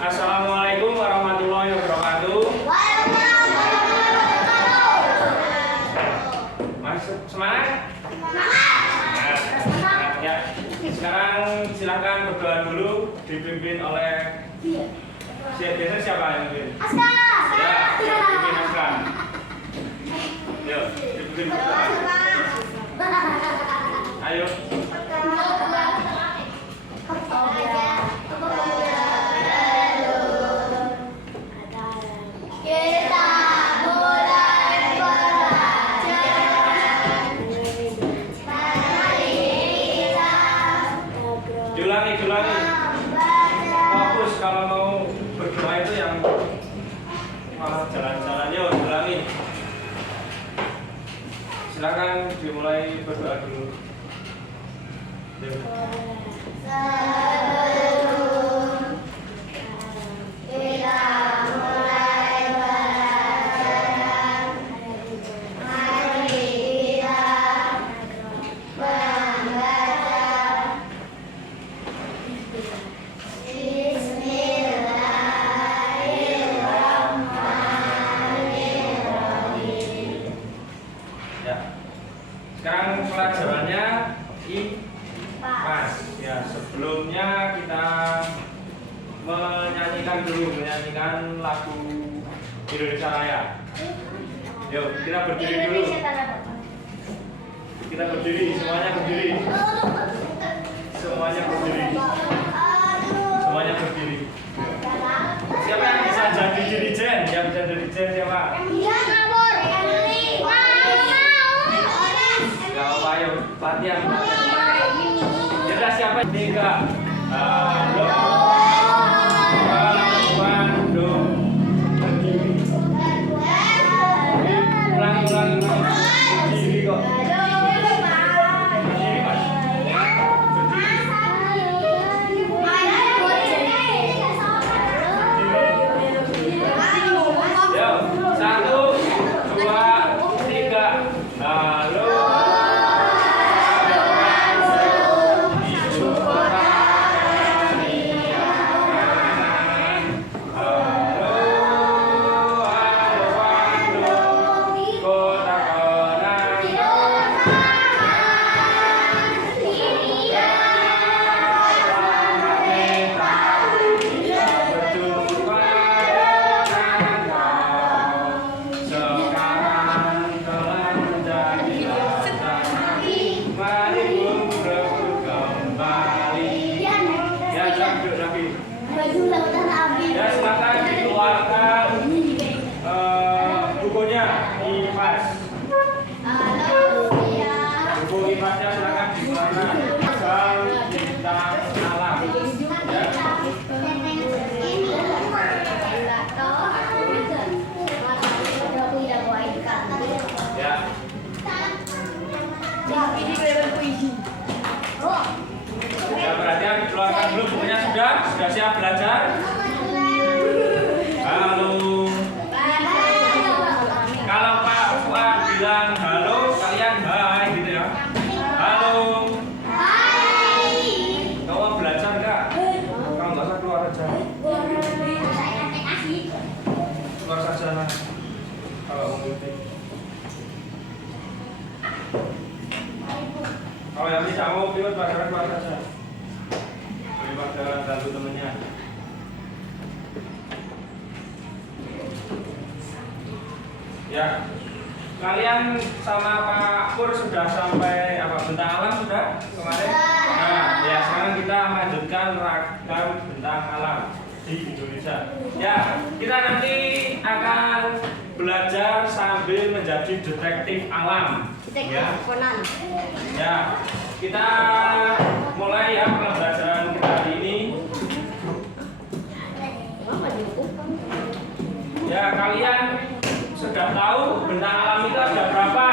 Assalamualaikum warahmatullahi wabarakatuh. Masuk semangat? Semangat ya. Sekarang silakan berdoa dulu dipimpin oleh biasanya siapa yang pimpin? Aska. Ya, pimpin Aska. Yuk, dipimpin berdoa. Ayo. Diulangi. Fokus kalau mau berdoa itu yang malah jalan-jalan. Yuk, diulangi. Silakan dimulai berdoa dulu. Yuk. Sekarang pelajarannya IPAS. Ya, sebelumnya kita menyanyikan lagu Indonesia Raya. Yuk, kita berdiri dulu. Kita berdiri, semuanya berdiri. Semuanya berdiri. Semuanya berdiri. Siapa yang bisa jadi dirijen? Yang bisa jadi dirijen siapa? Ayo, latihan. Jelas siapa ini enggak? Do. Berdiri. Ulangi. Berdiri kok. Berdiri, Mas. Yuk, 1, 2, 3. Halo. Ya, silakan dikeluarkan bukunya IPAS. Buku IPASnya silakan dikeluarkan. Bintang alam. Ya. Ya, perhatian dikeluarkan dulu bukunya sudah siap belajar. Halo. Kalau Pak Fuad bilang halo, kalian hai gitu ya. Halo. Hai. Kamu mau belajar enggak? Kalau enggak usah keluar aja. Keluar saja lah. Kalau mau ngerti. Kalau yang tidak mau pilot pelajaran keluar saja. Daripada ganggu temennya. Ya, kalian sama Pak Pur sudah sampai bentang alam sudah kemarin? Nah, ya sekarang kita lanjutkan ragam bentang alam di Indonesia. Ya, kita nanti akan belajar sambil menjadi detektif alam. Ya, ya, kita mulai ya pembelajaran kita hari ini. Ya, kalian sudah tahu bentang alam itu ada berapa?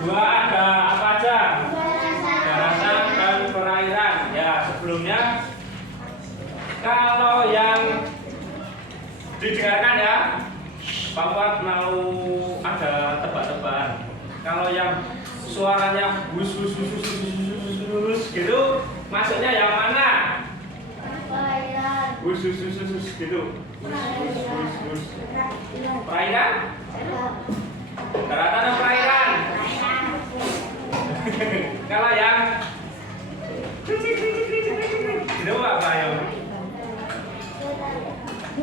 Dua, ada apa aja? Daratan dan perairan. Ya, sebelumnya kalau yang didengarkan ya, Pak Fuad mau ada tebak-tebakan. suaranya bus gitu, masuknya yang mana? Bus gitu. Perairan? Daratan atau perairan? Kalau yang itu apa ya?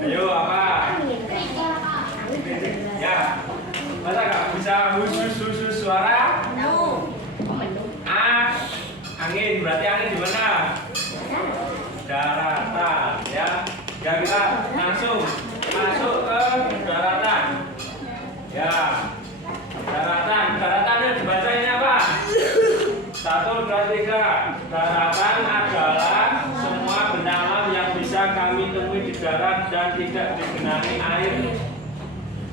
Ayo apa? Ya, masa nggak bisa khusus suara? Angin, berarti angin di mana? Daratan, ya. Ya kita langsung masuk ke daratan. Ya, daratan itu dibaca ini apa? 1, 2, 3. Daratan adalah semua benda alam yang bisa kami temui di darat dan tidak digenangi air.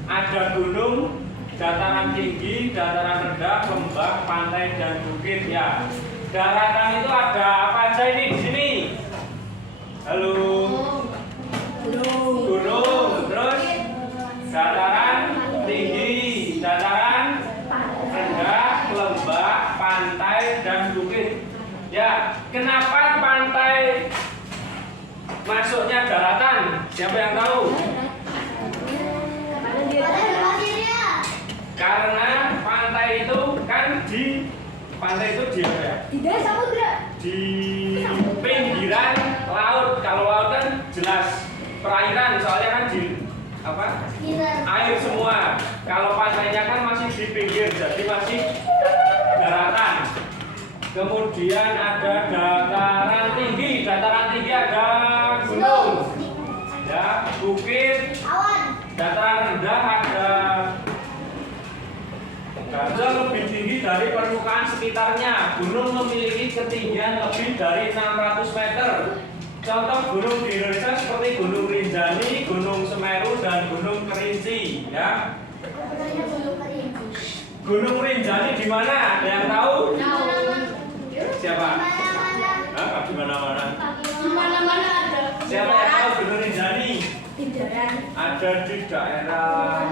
Ada gunung, dataran tinggi, dataran rendah, lembah, pantai, dan bukit. Ya, daratan itu ada apa aja ini di sini? Halo. Gunung, terus dataran tinggi, dataran rendah, lembah, pantai, dan bukit. Ya, kenapa pantai masuknya daratan? Siapa yang tahu? Karena pantai itu kan di pantai itu di apa ya? Di pinggiran laut. Kalau laut kan jelas perairan, soalnya kan di apa? Air semua. Kalau pantainya kan masih di pinggir, jadi masih daratan. Kemudian ada dataran tinggi. Dataran tinggi ada gunung, ya, bukit. Dataran rendah ada lebih tinggi dari permukaan sekitarnya. Gunung memiliki ketinggian lebih dari 600 meter. Contoh gunung di Indonesia seperti Gunung Rinjani, Gunung Semeru, dan Gunung Kerinci. Ya. Gunung Rinjani di mana? Ada yang tahu? Siapa? Hah? Di mana-mana? Ada. Siapa yang tahu Gunung Rinjani? Ada di daerah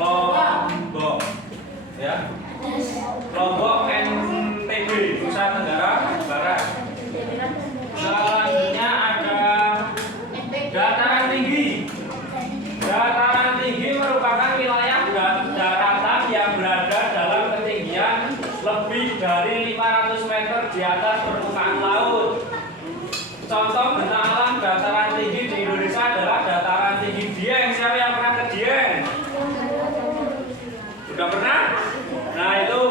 Lombok. Ya. Lombok NTB, Nusa Tenggara Barat. Selanjutnya ada dataran tinggi. Dataran tinggi merupakan wilayah daratan yang berada dalam ketinggian lebih dari 500 meter di atas permukaan laut. Contoh benda alam dataran tinggi di Indonesia adalah dataran tinggi Dieng. Siapa yang pernah ke Dieng? Sudah pernah? Nah itu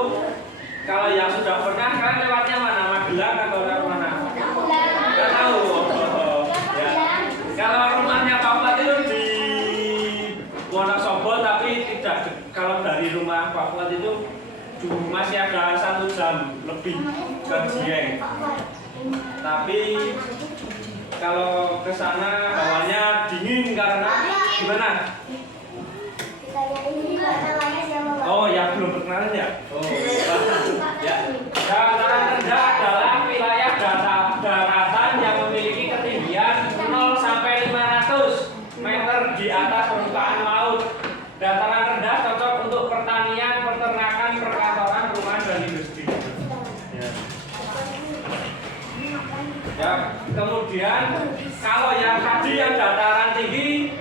kalau yang sudah pernah kan lewatnya mana? Magelang atau lewat mana? Tidak tahu. Ya. Kalau rumahnya Pak Fuad itu di Wonosobo, tapi tidak. Kalau dari rumah Pak Fuad itu masih ada 1 jam lebih ke Dieng. Tapi kalau ke sana hawanya dingin karena gimana? Oh ya, belum perkenalan ya? Oh. Ya. Dataran rendah adalah wilayah daratan yang memiliki ketinggian 0 sampai 500 meter di atas permukaan laut. Dataran rendah cocok untuk pertanian, peternakan, perkantoran, perumahan, dan industri. Ya. Ya. Kemudian kalau yang tadi yang dataran tinggi,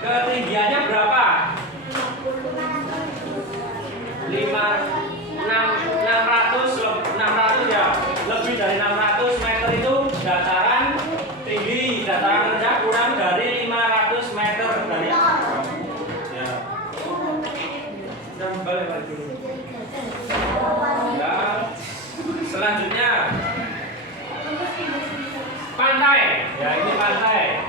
ketinggiannya berapa? 600 ya, lebih dari 600 meter itu dataran tinggi. Dataran rendah kurang dari 500 meter dari atas. Ya. Dan balik lagi dulu. Ya. Selanjutnya pantai. Ya, ini pantai.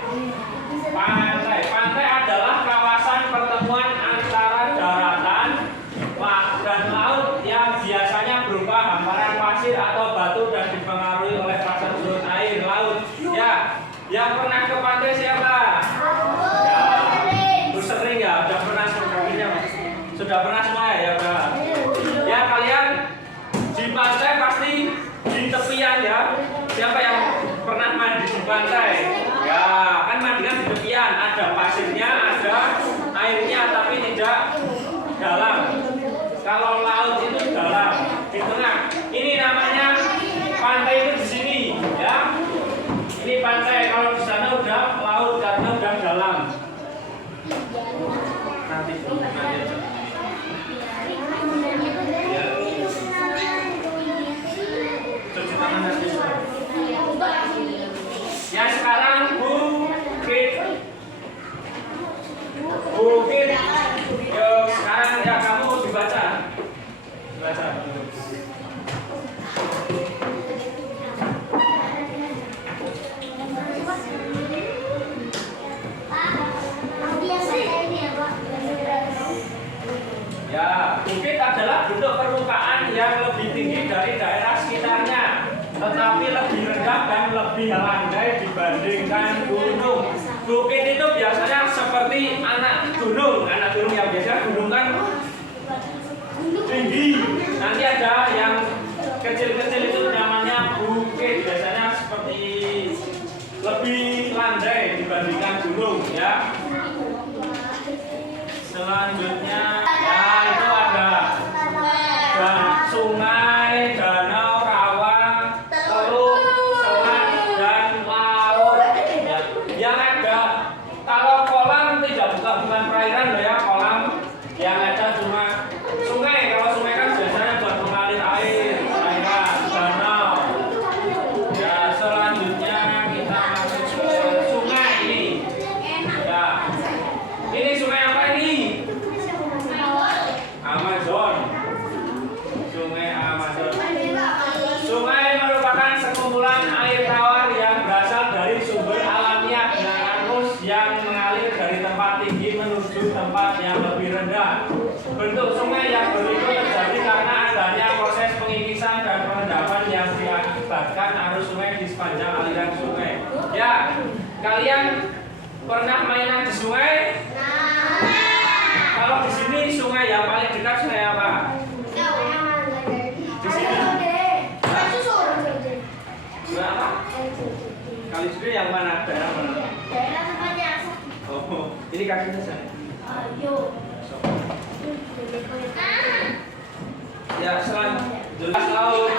Pantai adalah kawasan pertemuan antara daratan dan laut yang biasanya berupa hamparan pasir atau batu dan dipengaruhi oleh pasang surut air laut. Ya, yang pernah ke pantai siapa? Ya, sering ya, sudah pernah sebelumnya, sudah pernah semua ya, udah. Ya kalian di pantai pasti di tepian ya. Siapa yang pernah mandi di pantai? Ya, kan mandi kan di tepian, ada pasirnya, ada airnya, tapi tidak dalam. Kalau laut itu dalam, di Cuci tangan nanti. Ya sekarang bukit. Bukit. Yuk sekarang ya kamu dibaca. Baca. Ya, bukit adalah bentuk permukaan yang lebih tinggi dari daerah sekitarnya, tetapi lebih rendah dan lebih landai dibandingkan gunung. Bukit itu biasanya seperti anak gunung yang biasa gunung kan tinggi. Nanti ada yang kecil-kecil itu namanya bukit, biasanya seperti lebih landai dibandingkan gunung ya. Selanjutnya ya itu ada sungai, danau, rawa, teluk, selat dan laut. Ya, yang ada kalau kolam bukan perairan loh ya, kolam yang ada cuma sungai. Kalau sungai kan biasanya buat mengalir air, perairan, danau. Ya selanjutnya kita masuk ke sungai ini. Ya, ini sungai apa ini? Amazon. Sungai Amazon. Sungai merupakan sekumpulan air tawar yang berasal dari sumber alamiah dengan arus yang mengalir dari tempat tinggi menuju tempat yang lebih rendah. Bentuk sungai yang berikut terjadi karena adanya proses pengikisan dan perendaman yang diakibatkan arus sungai di sepanjang aliran sungai. Ya, kalian pernah mainan di sungai? Kalau di sini sungai yang paling dekat sungai apa? Di sini. Sungai apa? Kali juga yang mana? Daerah mana? Oh, ini kakinya sana. Ya, selanjutnya laut.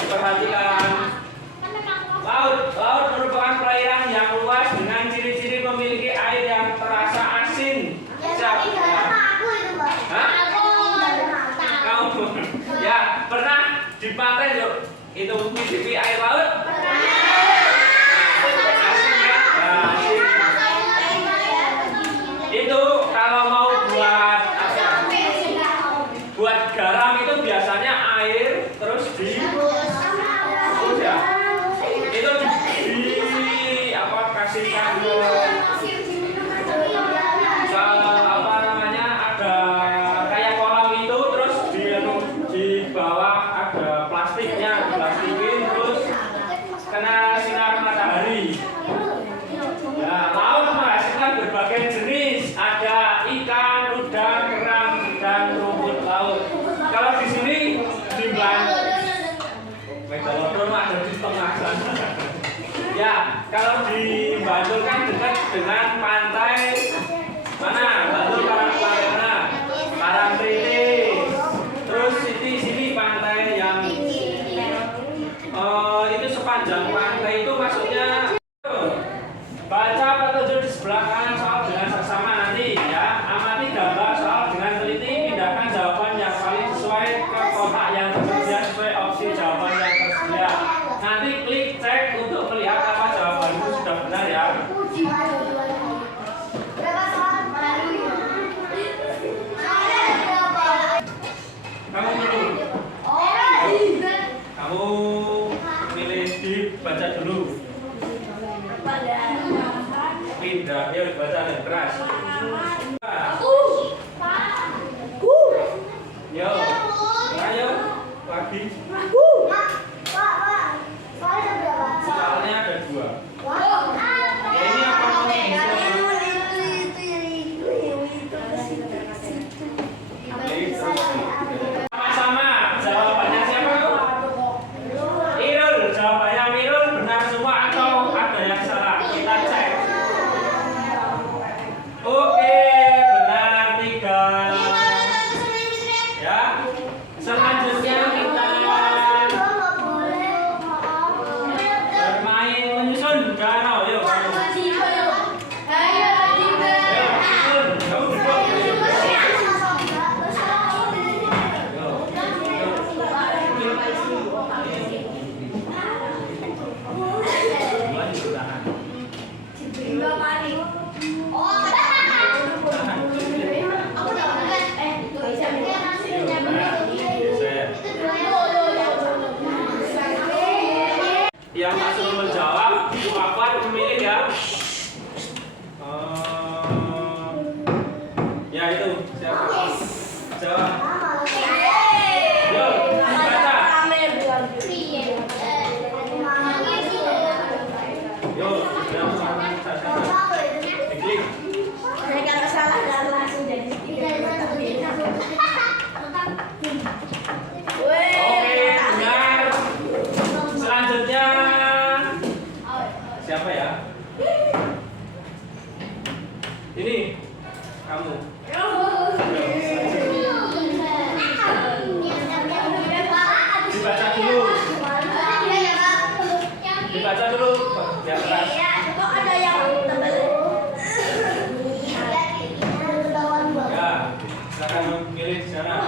Perhatikan. Laut merupakan perairan yang luas dengan ciri-ciri memiliki air yang terasa asin. Kamu ya pernah di pantai yuk itu mencicipi air laut? Asin ya? Asin. Itu kalau mau buat garam itu biasanya air terus ya itu kasihkan apa namanya ada kayak kolam itu terus di bawah ada plastiknya diplastikin terus kena sinar matahari. Nah, laut menghasilkan berbagai jenis, ada ikan, udang, kerang dan rumput laut. Kalau di sini di Megalodon ada di tengah sana. Ya, kalau di Bantul kan dekat dengan pantai mana? Bantul pantai mana? Parangtritis. Terus sini pantai yang itu sepanjang pantai itu maksudnya baca petunjuk di sebelah kanan soal dengan seksama nanti ya. Amati gambar soal dengan teliti, pindahkan jawaban yang paling sesuai ke kotak yang tersedia sesuai opsi jawaban yang tersedia. Nanti klik cek untuk melihat apa jawabanmu sudah benar ya. Kamu dulu. Kamu pilih dibaca dulu. Pindah, ya baca dengan keras. Yo, ayo lagi. Soalnya ada 2. Ya, ini apa sama-sama jawabannya siapa? Irul, jawabannya Mirul benar semua atau ada yang salah? Kita cek. Oke, benar 3. Ya, selanjutnya kita bermain menyusun danau. Yuk, susun. Kamu duduk. Siapa? Jawab. Yo, baca. Yo, diklik. Kalau salah langsung jadi Oke, benar. Selanjutnya siapa ya? Ini kamu. Dibaca dulu. Dibaca dulu. Ya, keras. Kok ada yang tebel? Ya, silakan pilih sana.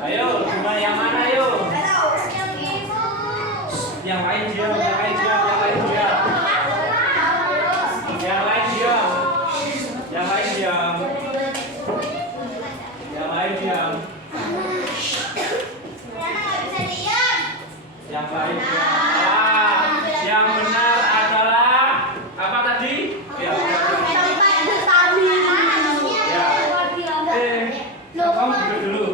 Ayo, cuma yang mana yuk? Yang lain diam, yang lain diam, yang lain diam. Yang lain diam. Yang lain diam. Yang lain diam. Yang lain diam. Yang benar adalah apa tadi? Ya. Kamu duduk dulu.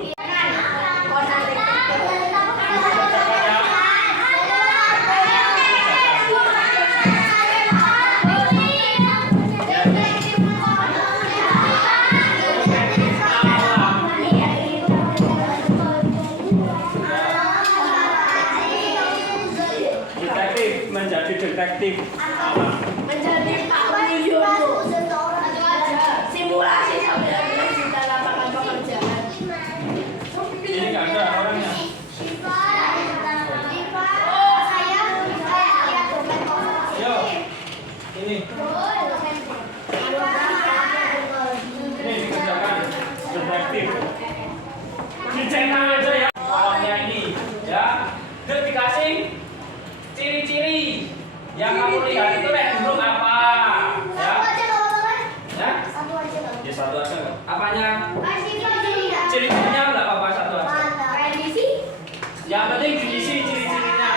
Detektif menjadi detektif. Menjadi Pak Mulyono. Simulasi sampai kita lapangan pekerjaan. Ini nggak ada orangnya. Yo, ini dikerjakan detektif. Dicetak aja ya. Awalnya ini, ya. Dan dikasih ciri-ciri yang kamu lihat itu burung apa? Ya, ya. Ya satu aja kok. Apanya? Ciri-cirinya nggak apa-apa satu aja. Yang penting diisi ciri-cirinya,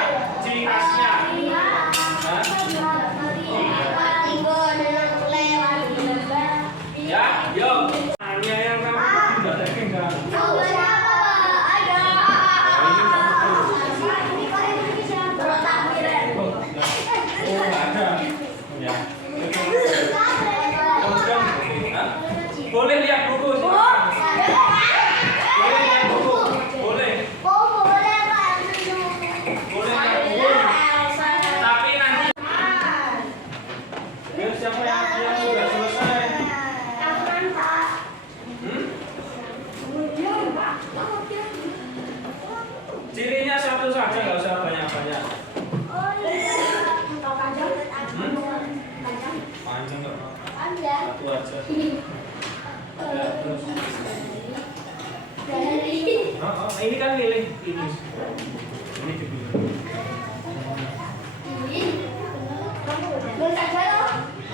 ciri khasnya. Hah? Ya, yo. Hanya yang kamu tidak daging kan? Oh, ada. Ya. Hah? Boleh lihat buku. Boleh lihat buku. Boleh. Boleh lihat buku. Tapi nanti. Biar siapa yang sudah selesai? Cirinya satu saja, nggak usah banyak-banyak. Panjang nggak apa-apa. Satu aja. Ya, terus. Oh, ini kan pilih ini. Ini dipilih.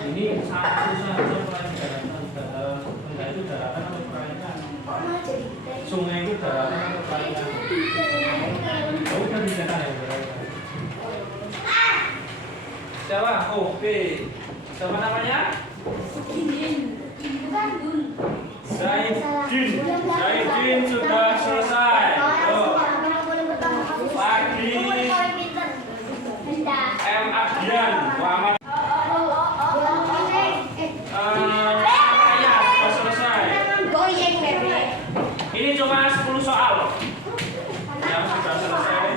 Ini satu saja perairan. Enggak itu daratan atau perairan? Sungai itu daratan atau perairan? Oh, udah dicetak ya perairan. Siapa? Oke. Siapa namanya? Zaidin sudah selesai. Oh. Lagi M. Abdian Muhammad. Raya sudah selesai. Ini cuma 10 soal yang sudah selesai.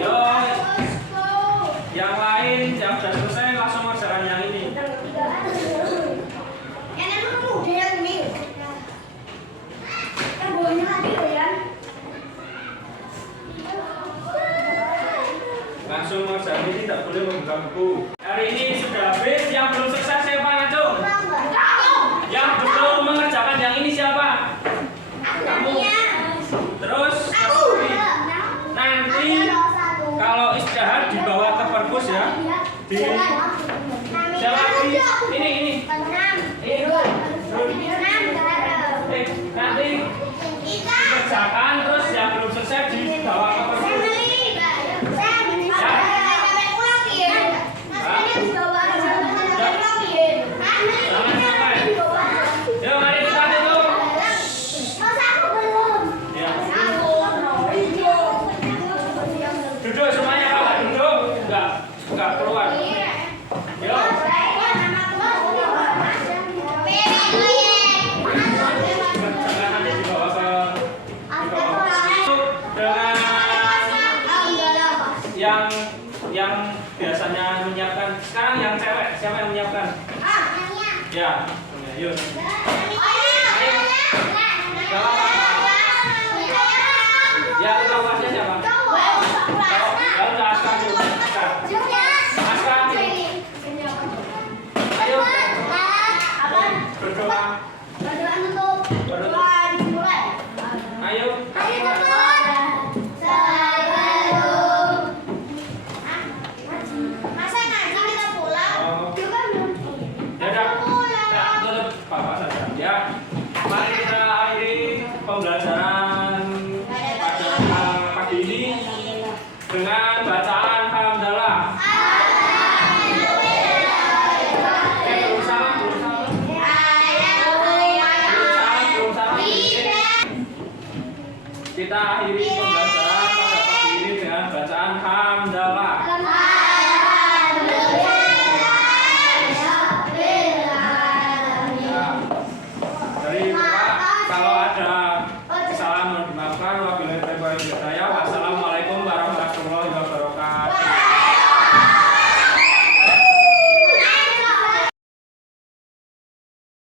Yo, yang lain yang sudah selesai langsung ngerjakan yang ini. Ya, yuk. Ya, kita kelasnya siapa? Kalau udah Aska dulu. Aska. Ayo. Berdoa. Ayo. Oh. Ya udah. Ya, tutup Papa saja. Ya. Mari kita akhiri pembelajaran